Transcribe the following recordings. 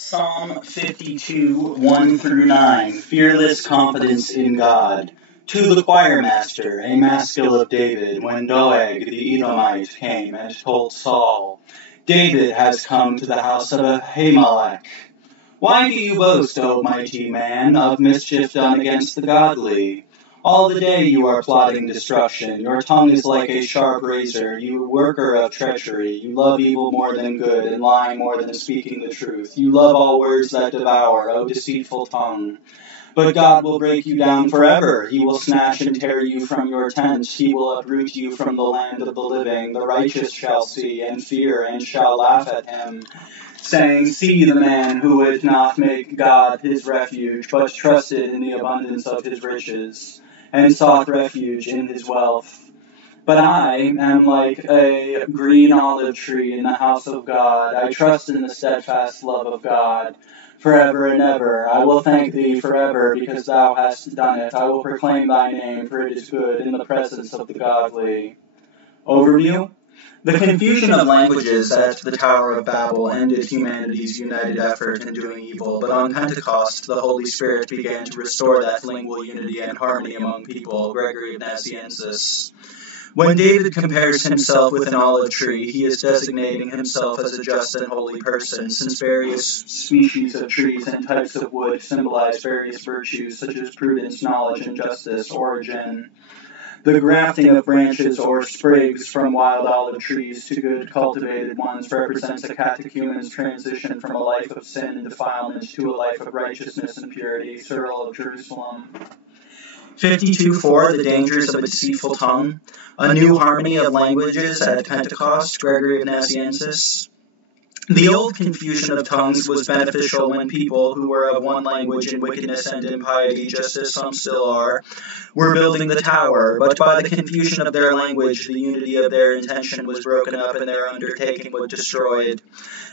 Psalm 52, 1 through 9, Fearless Confidence in God. To the choir master, a maskil of David, when Doeg the Edomite came and told Saul, David has come to the house of Ahimelech. Why do you boast, O mighty man, of mischief done against the godly? All the day you are plotting destruction. Your tongue is like a sharp razor. You worker of treachery. You love evil more than good, and lying more than speaking the truth. You love all words that devour, O deceitful tongue. But God will break you down forever. He will snatch and tear you from your tents. He will uproot you from the land of the living. The righteous shall see and fear and shall laugh at him, saying, See the man who would not make God his refuge, but trusted in the abundance of his riches, and sought refuge in his wealth. But I am like a green olive tree in the house of God. I trust in the steadfast love of God forever and ever. I will thank thee forever because thou hast done it. I will proclaim thy name, for it is good in the presence of the godly. Overview. The confusion of languages at the Tower of Babel ended humanity's united effort in doing evil, but on Pentecost, the Holy Spirit began to restore that lingual unity and harmony among people. Gregory of Nazianzus. When David compares himself with an olive tree, he is designating himself as a just and holy person, since various species of trees and types of wood symbolize various virtues such as prudence, knowledge, and justice. Origin. The grafting of branches or sprigs from wild olive trees to good cultivated ones represents a catechumen's transition from a life of sin and defilement to a life of righteousness and purity. Cyril of Jerusalem. 52.4 The dangers of a deceitful tongue. A new harmony of languages at Pentecost. Gregory of Nazianzus. The old confusion of tongues was beneficial when people who were of one language in wickedness and impiety, just as some still are, were building the tower, but by the confusion of their language, the unity of their intention was broken up and their undertaking was destroyed.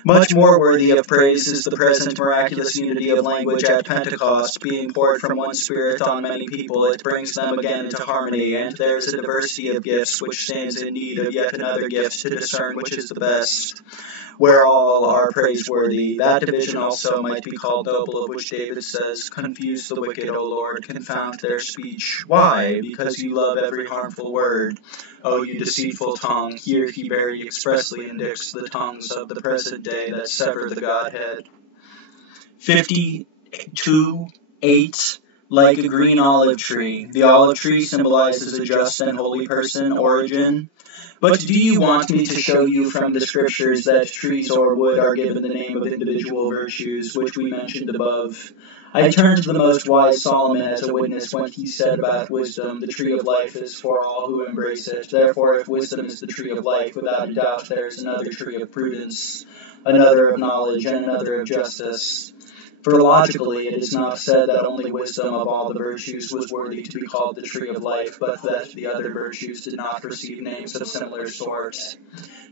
Much more worthy of praise is the present miraculous unity of language at Pentecost, being poured from one Spirit on many people. It brings them again into harmony, and there is a diversity of gifts which stands in need of yet another gift to discern which is the best, where all are praiseworthy. That division also might be called noble, of which David says, Confuse the wicked, O Lord, confound their speech. Why? Because you love every harmful word. O you deceitful tongue, here he very expressly indicts the tongues of the present day that sever the Godhead. 52.8 Like a green olive tree. The olive tree symbolizes a just and holy person. Origin. But do you want me to show you from the Scriptures that trees or wood are given the name of individual virtues, which we mentioned above? I turn to the most wise Solomon as a witness when he said about wisdom, the tree of life is for all who embrace it. Therefore, if wisdom is the tree of life, without a doubt there is another tree of prudence, another of knowledge, and another of justice. For logically, it is not said that only wisdom of all the virtues was worthy to be called the tree of life, but that the other virtues did not receive names of similar sort.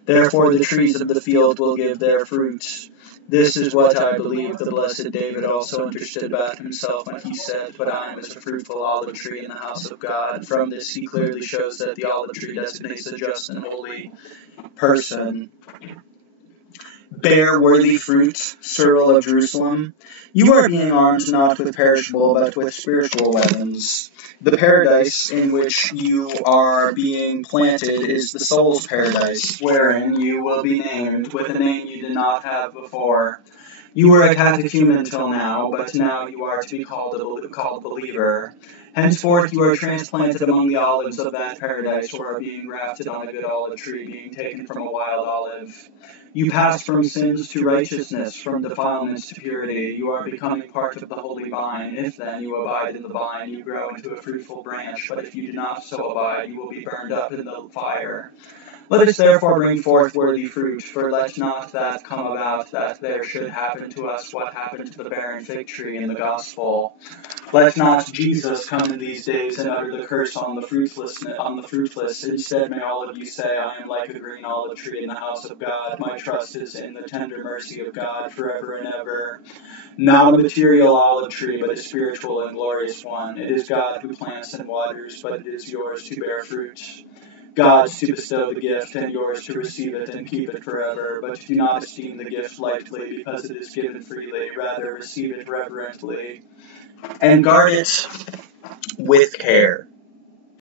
Therefore the trees of the field will give their fruit. This is what I believe the blessed David also understood about himself when he said, But I am as a fruitful olive tree in the house of God. From this he clearly shows that the olive tree designates a just and holy person. Bear worthy fruit. Cyril of Jerusalem. You are being armed not with perishable, but with spiritual weapons. The paradise in which you are being planted is the soul's paradise, wherein you will be named with a name you did not have before. You were a catechumen till now, but now you are to be called believer. Henceforth you are transplanted among the olives of that paradise, or are being grafted on a good olive tree, being taken from a wild olive. You pass from sins to righteousness, from defilements to purity. You are becoming part of the holy vine. If then you abide in the vine, you grow into a fruitful branch. But if you do not so abide, you will be burned up in the fire. Let us therefore bring forth worthy fruit, for let not that come about that there should happen to us what happened to the barren fig tree in the gospel. Let not Jesus come in these days and utter the curse on the fruitless. Instead, may all of you say, I am like a green olive tree in the house of God. My trust is in the tender mercy of God forever and ever. Not a material olive tree, but a spiritual and glorious one. It is God who plants and waters, but it is yours to bear fruit. God's to bestow the gift, and yours to receive it and keep it forever. But do not esteem the gift lightly, because it is given freely. Rather, receive it reverently, and guard it with care.